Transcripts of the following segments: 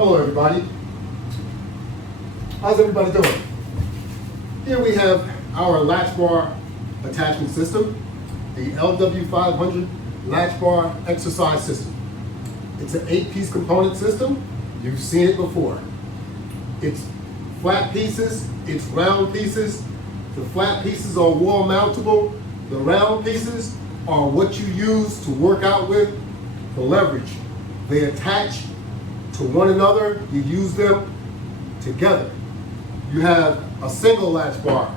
Hello everybody. How's everybody doing? Here we have our Latchbar attachment system, the LW500 Latchbar exercise system. It's an 8-piece component system. You've seen it before. It's flat pieces, it's round pieces. The flat pieces are wall mountable. The round pieces are what you use to work out with for leverage. They attach to one another. You use them together. You have a single latch bar.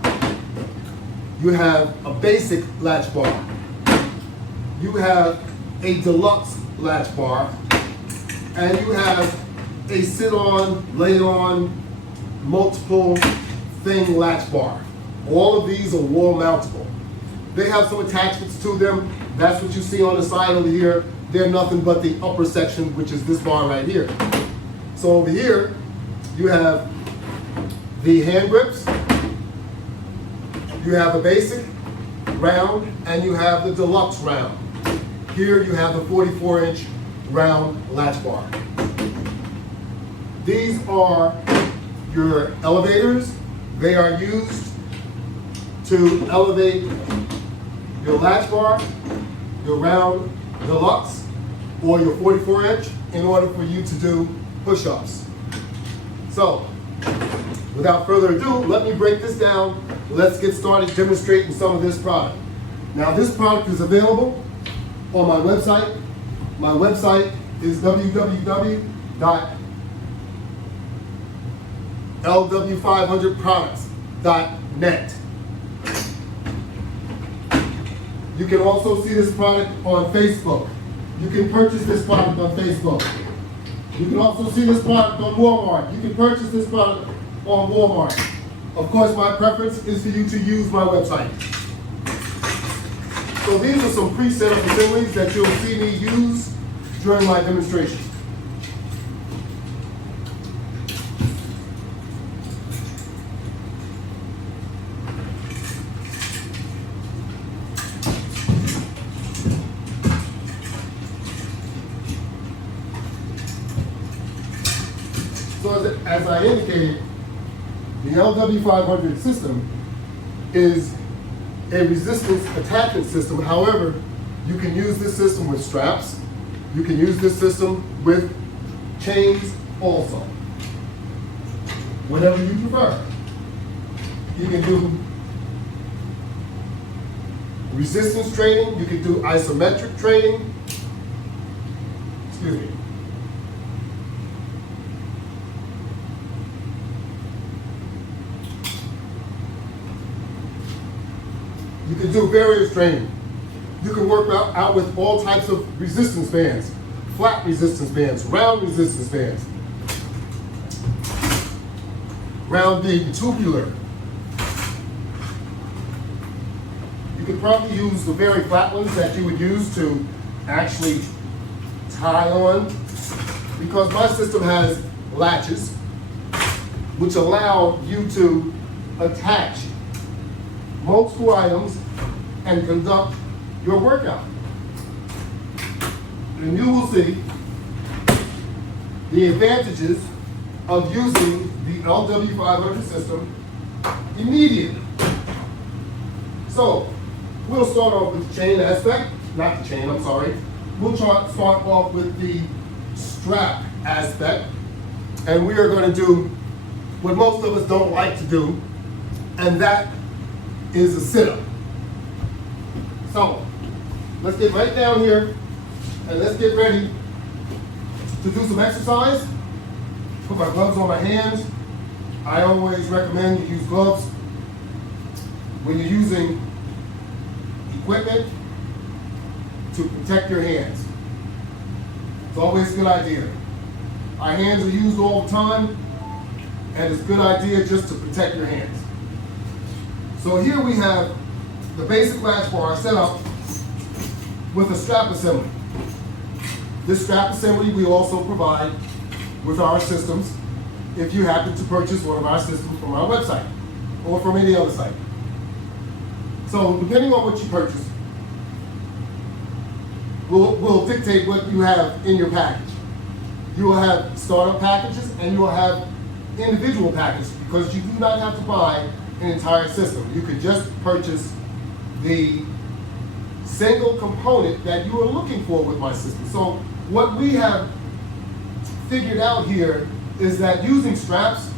You have a basic latch bar. You have a deluxe latch bar. And you have a sit-on, lay-on, multiple thing latch bar. All of these are wall mountable. They have some attachments to them. That's what you see on the side over here. They're nothing but the upper section, which is this bar right here. So over here, you have the hand grips, you have a basic round, and you have the deluxe round. Here you have the 44-inch round latch bar. These are your elevators. They are used to elevate your latch bar, your round deluxe, or your 44-inch in order for you to do push-ups. So, without further ado, let me break this down. Let's get started demonstrating some of this product. Now, this product is available on my website. My website is www.lw500products.net. You can also see this product on Facebook. You can purchase this product on Facebook. You can also see this product on Walmart. You can purchase this product on Walmart. Of course, my preference is for you to use my website. So these are some pre-set up assemblies that you'll see me use during my demonstration. So as I indicated, the LW500 system is a resistance attachment system. However, you can use this system with straps. You can use this system with chains also. Whatever you prefer. You can do resistance training. You can do isometric training. Excuse me. You can do various training. You can work out with all types of resistance bands, flat resistance bands, round resistance bands. Round being tubular. You could probably use the very flat ones that you would use to actually tie on, because my system has latches which allow you to attach multiple items and conduct your workout. And you will see the advantages of using the LW500 system immediately. So, we'll start off with the chain aspect, not the chain, I'm sorry. We'll start off with the strap aspect, and we are going to do what most of us don't like to do, and that is a sit-up. So, let's get right down here and let's get ready to do some exercise. Put my gloves on my hands. I always recommend you use gloves when you're using equipment to protect your hands. It's always a good idea. Our hands are used all the time, and it's a good idea just to protect your hands. So here we have the basic latch bar set up with a strap assembly. This strap assembly we also provide with our systems if you happen to purchase one of our systems from our website or from any other site. So depending on what you purchase, will dictate what you have in your package. You will have startup packages and you will have individual packages because you do not have to buy an entire system. You could just purchase the single component that you are looking for with my system. So what we have figured out here is that using straps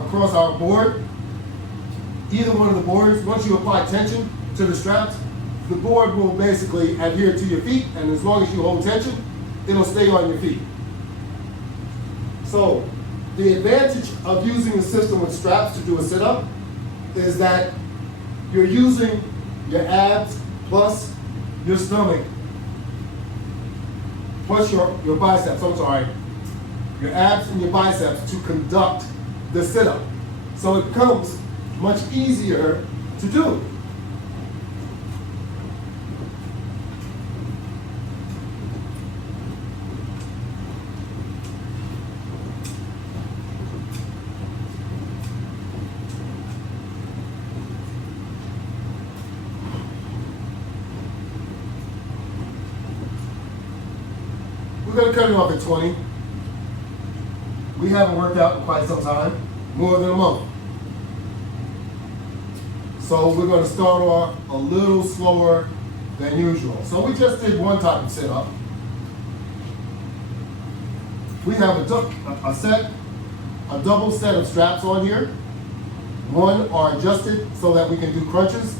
across our board, either one of the boards, once you apply tension to the straps, the board will basically adhere to your feet, and as long as you hold tension, it'll stay on your feet. So the advantage of using a system with straps to do a sit-up is that you're using your abs plus your stomach plus your biceps, I'm sorry, your abs and your biceps to conduct the sit-up. So it becomes much easier to do. We're going to cut it off at 20. We haven't worked out in quite some time, more than a month. So we're going to start off a little slower than usual. So we just did one type of sit-up. We have a double set of straps on here. One are adjusted so that we can do crunches.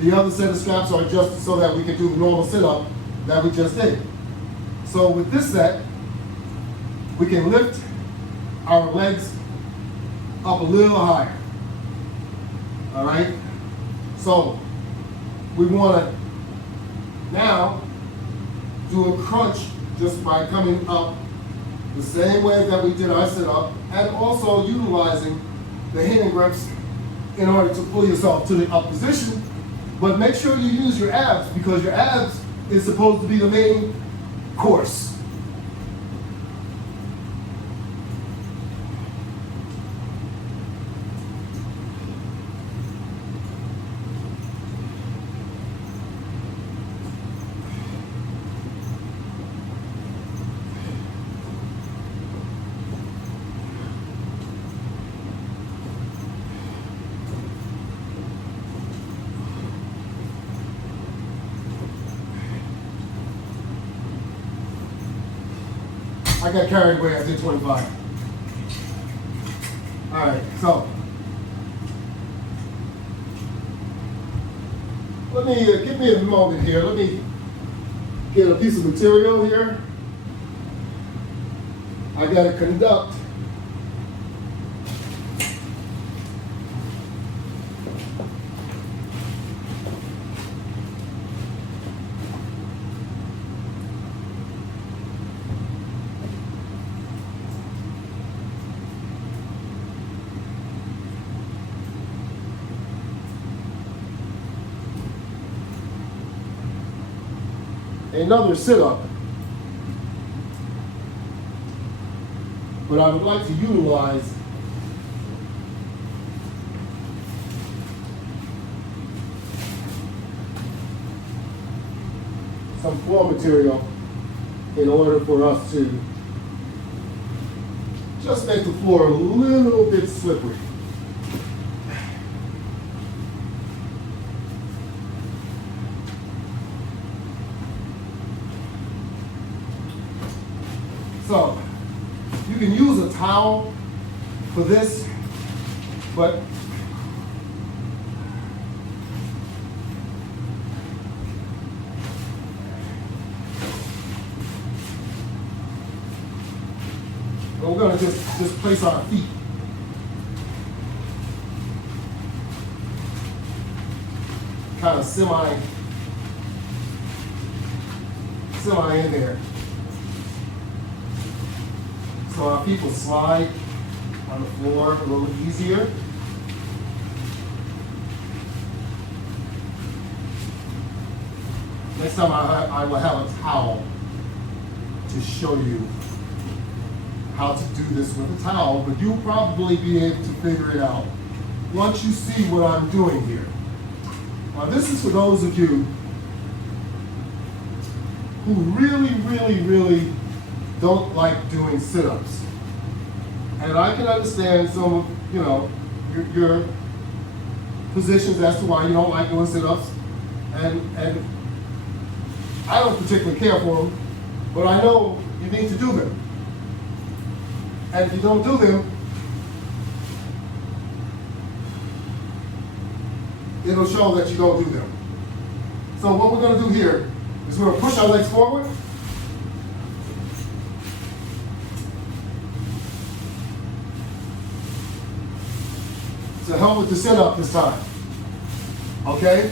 The other set of straps are adjusted so that we can do the normal sit-up that we just did. So with this set, we can lift our legs up a little higher. All right? So we want to now do a crunch just by coming up the same way that we did our sit-up, and also utilizing the hand grips in order to pull yourself to the up position. But make sure you use your abs, because your abs is supposed to be the main course. I got carried away, I did 25. All right, so let me, give me a moment here. Let me get a piece of material here. I got to conduct another sit-up, but I would like to utilize some floor material in order for us to just make the floor a little bit slippery. So you can use a towel for this, but we're going to just place our feet kind of semi in there. So our feet will slide on the floor a little easier. Next time I will have a towel to show you how to do this with a towel, but you'll probably be able to figure it out once you see what I'm doing here. Now this is for those of you who really don't like doing sit-ups. And I can understand some of, your positions as to why you don't like doing sit-ups. And I don't particularly care for them, but I know you need to do them. And if you don't do them, it'll show that you don't do them. So what we're going to do here is we're going to push our legs forward. To help with the sit-up this time. Okay?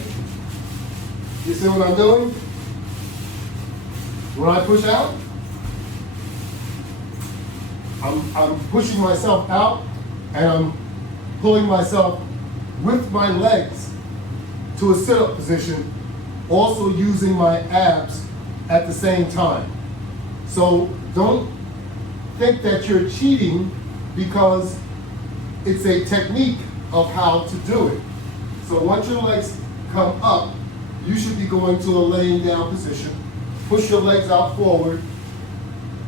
You see what I'm doing? When I push out, I'm pushing myself out and I'm pulling myself with my legs to a sit-up position, also using my abs at the same time. So don't think that you're cheating because it's a technique of how to do it. So once your legs come up, you should be going to a laying down position, push your legs out forward,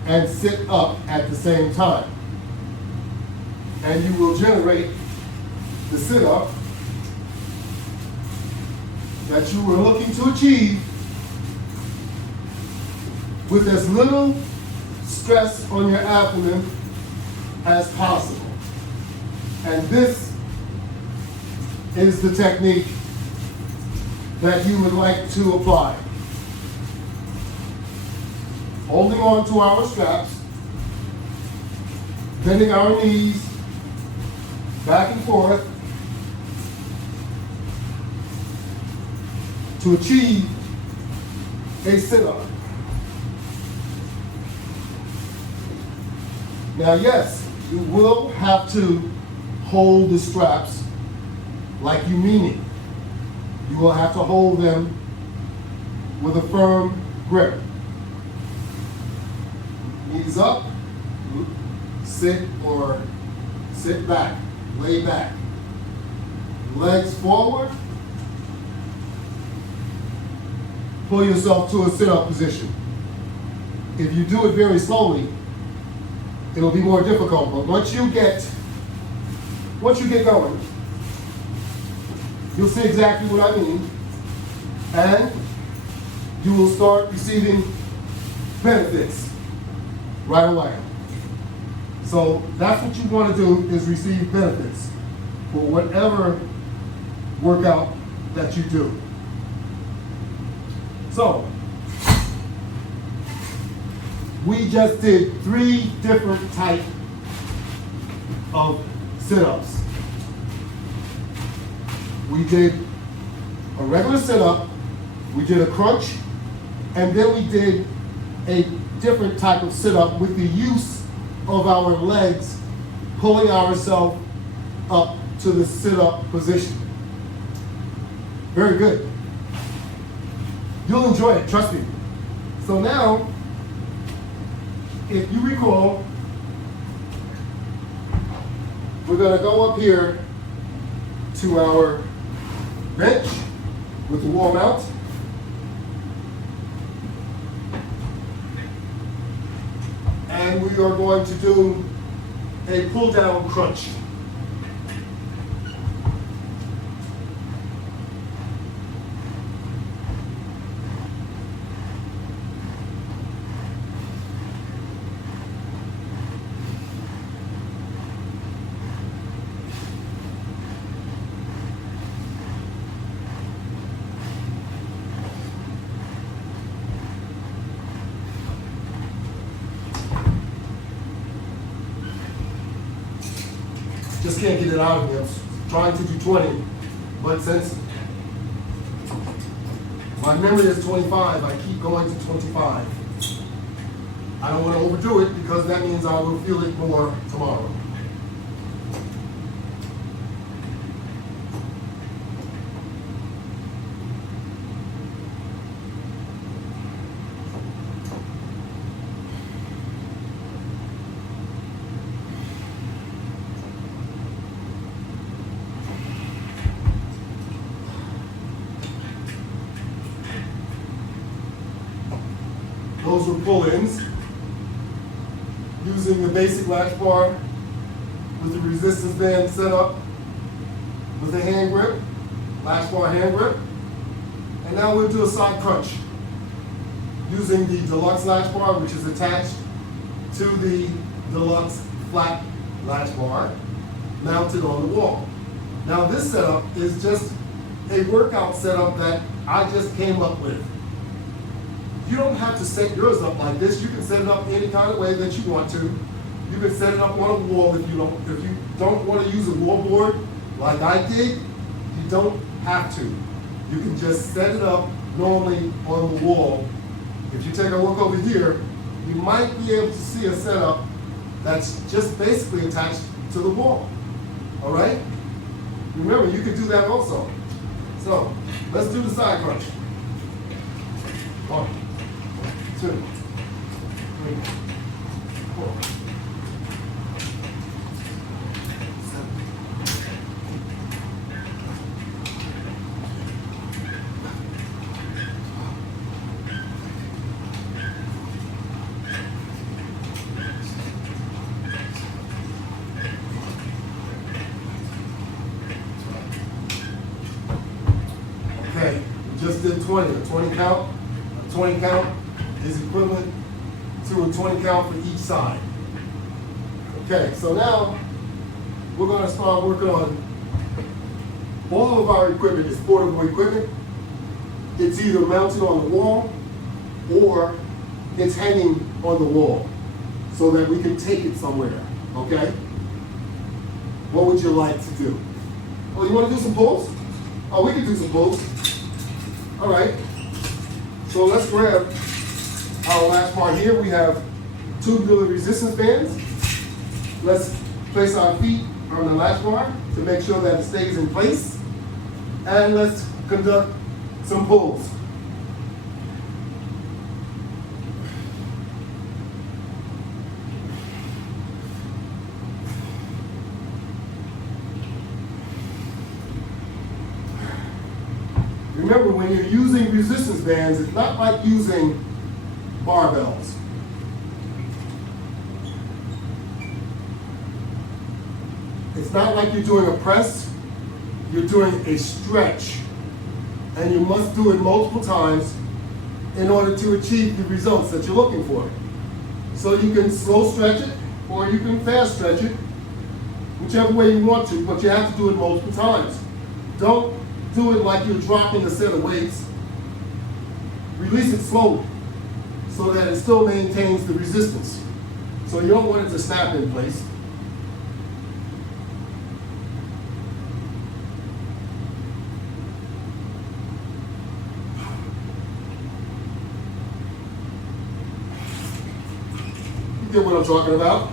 and sit up at the same time. And you will generate the sit-up that you were looking to achieve with as little stress on your abdomen as possible. And this is the technique that you would like to apply. Holding on to our straps, bending our knees back and forth to achieve a sit-up. Now, yes, you will have to hold the straps like you mean it. You will have to hold them with a firm grip. Knees up, sit or sit back, lay back. Legs forward. Pull yourself to a sit-up position. If you do it very slowly, it'll be more difficult. But once you get going, you'll see exactly what I mean, and you will start receiving benefits right away. So that's what you want to do, is receive benefits for whatever workout that you do. So we just did 3 different types of sit-ups. We did a regular sit-up, we did a crunch, and then we did a different type of sit-up with the use of our legs, pulling ourselves up to the sit-up position. Very good. You'll enjoy it, trust me. So now, if you recall, we're going to go up here to our bench with the wall mount. And we are going to do a pull down crunch. Just can't get it out of me. I'm trying to do 20, but since my memory is 25, I keep going to 25. I don't want to overdo it because that means I will feel it more tomorrow. Those were pull-ins. using the basic latch bar with the resistance band set up with a hand grip, latch bar hand grip. And now we'll do a side crunch using the deluxe latch bar, which is attached to the deluxe flat latch bar mounted on the wall. Now this setup is just a workout setup that I just came up with. You don't have to set yours up like this. You can set it up any kind of way that you want to. You can set it up on a wall if you don't want to use a wall board like I did. You don't have to. You can just set it up normally on the wall. If you take a look over here, you might be able to see a setup that's just basically attached to the wall. All right? Remember, you can do that also. So, let's do the side crunch. 1, 2, 3, 4. Okay, we just did 20, a 20 count. A 20 count is equivalent to a 20 count for each side. Okay, so now we're going to start working on all of our equipment is portable equipment. It's either mounted on the wall or it's hanging on the wall so that we can take it somewhere, okay? What would you like to do? Oh, you want to do some pulls? Oh, we can do some pulls. All right, so let's grab our latch bar here. We have tubular resistance bands. Let's place our feet on the latch bar to make sure that it stays in place. And let's conduct some pulls. Remember, when you're using resistance bands, it's not like using barbells. It's not like you're doing a press, you're doing a stretch. And you must do it multiple times in order to achieve the results that you're looking for. So you can slow stretch it, or you can fast stretch it, whichever way you want to, but you have to do it multiple times. Don't do it like you're dropping a set of weights. Release it slowly so that it still maintains the resistance. So you don't want it to snap in place. You get what I'm talking about?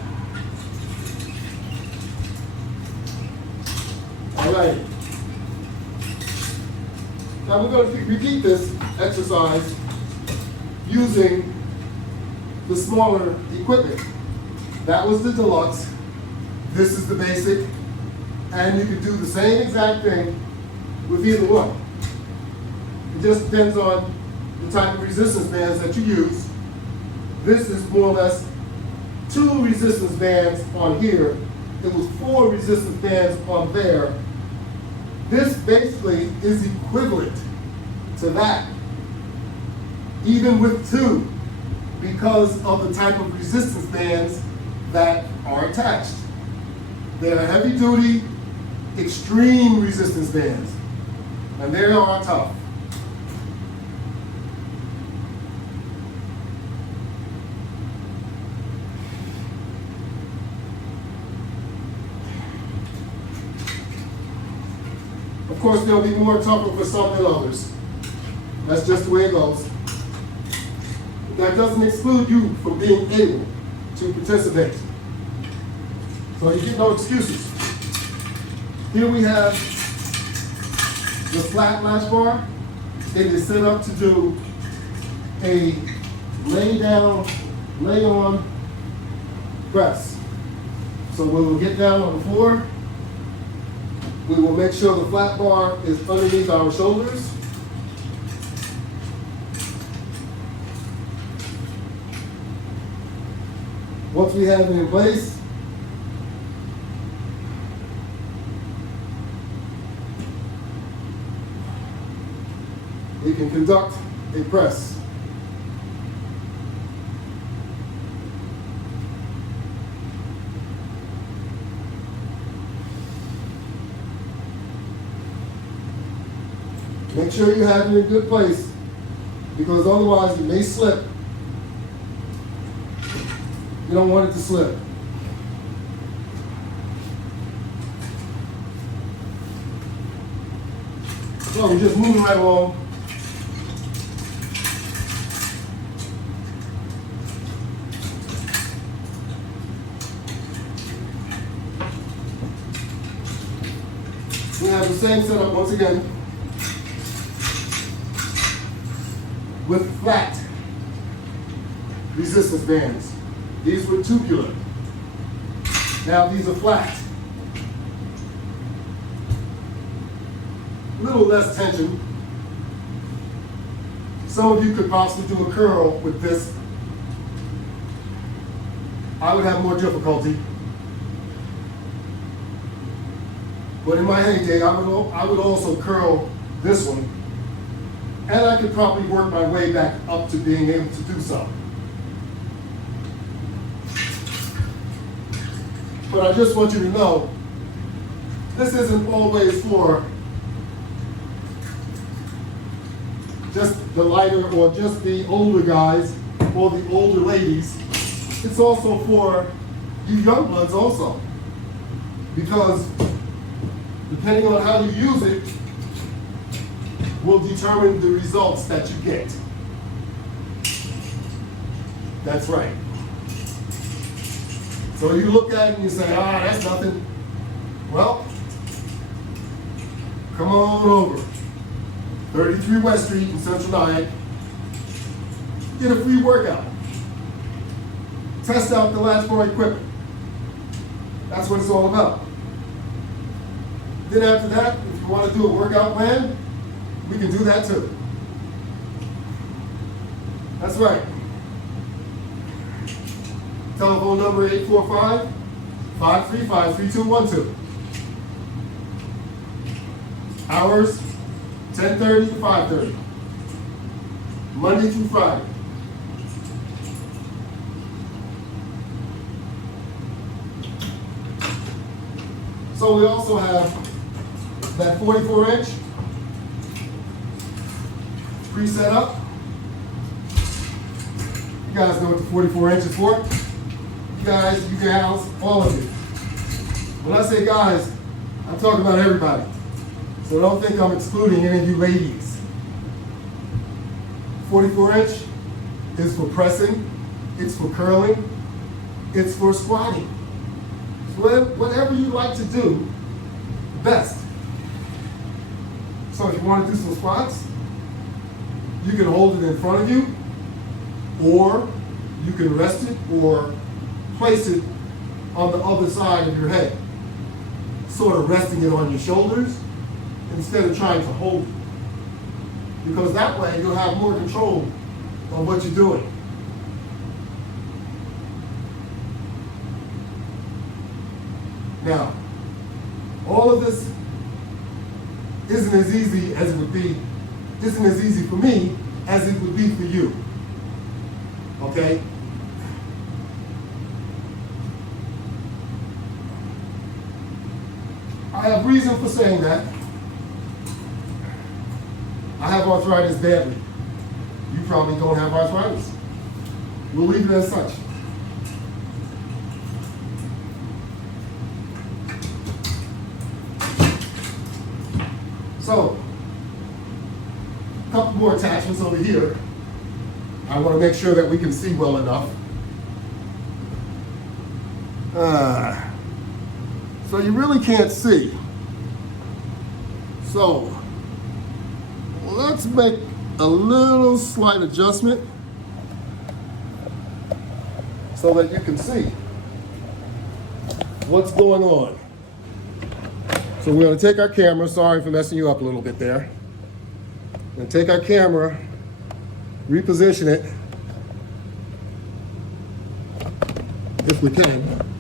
All right. Now we're going to repeat this exercise using the smaller equipment. That was the deluxe. This is the basic. And you can do the same exact thing with either one. It just depends on the type of resistance bands that you use. This is more or less 2 resistance bands on here. It was 4 resistance bands on there. This basically is equivalent to that, even with 2, because of the type of resistance bands that are attached. They're heavy duty, extreme resistance bands, and they are tough. Of course, there'll be more tougher for some than others. That's just the way it goes. That doesn't exclude you from being able to participate. So you get no excuses. Here we have the flat latch bar. It is set up to do a lay down, lay on press. So we will get down on the floor. We will make sure the flat bar is underneath our shoulders. Once we have it in place, we can conduct a press. Make sure you have it in a good place, because otherwise it may slip. You don't want it to slip. So we're just moving right along. We have the same setup once again with flat resistance bands. These were tubular. Now these are flat. A little less tension. Some of you could possibly do a curl with this. I would have more difficulty. But in my heyday, I would also curl this one, and I could probably work my way back up to being able to do so. But I just want you to know, this isn't always for just the lighter or just the older guys or the older ladies. It's also for you young bloods also. Because depending on how you use it will determine the results that you get. That's right. So you look at it and you say, ah, that's nothing. Well, come on over. 33 West Street in Central Nyack. Get a free workout. Test out the Latchbar equipment. That's what it's all about. Then after that, if you want to do a workout plan, we can do that too. That's right. Telephone number 845-535-3212. Hours 10:30 to 5:30. Monday through Friday. So we also have that 44-inch preset up. You guys know what the 44 inch is for. You guys, you gals, all of you. When I say guys, I'm talking about everybody. So don't think I'm excluding any of you ladies. 44 inch is for pressing, it's for curling, it's for squatting. So whatever you like to do, best. So if you want to do some squats, you can hold it in front of you, or you can rest it or place it on the other side of your head, sort of resting it on your shoulders instead of trying to hold it. Because that way you'll have more control on what you're doing. Now, all of this isn't as easy as it would be, isn't as easy for me as it would be for you. Okay? I have reason for saying that. I have arthritis badly. You probably don't have arthritis. We'll leave it as such. So, a couple more attachments over here. I want to make sure that we can see well enough. So you really can't see. So let's make a little slight adjustment so that you can see what's going on. So we're going to take our camera, sorry for messing you up a little bit there. We're going to take our camera, reposition it if we can.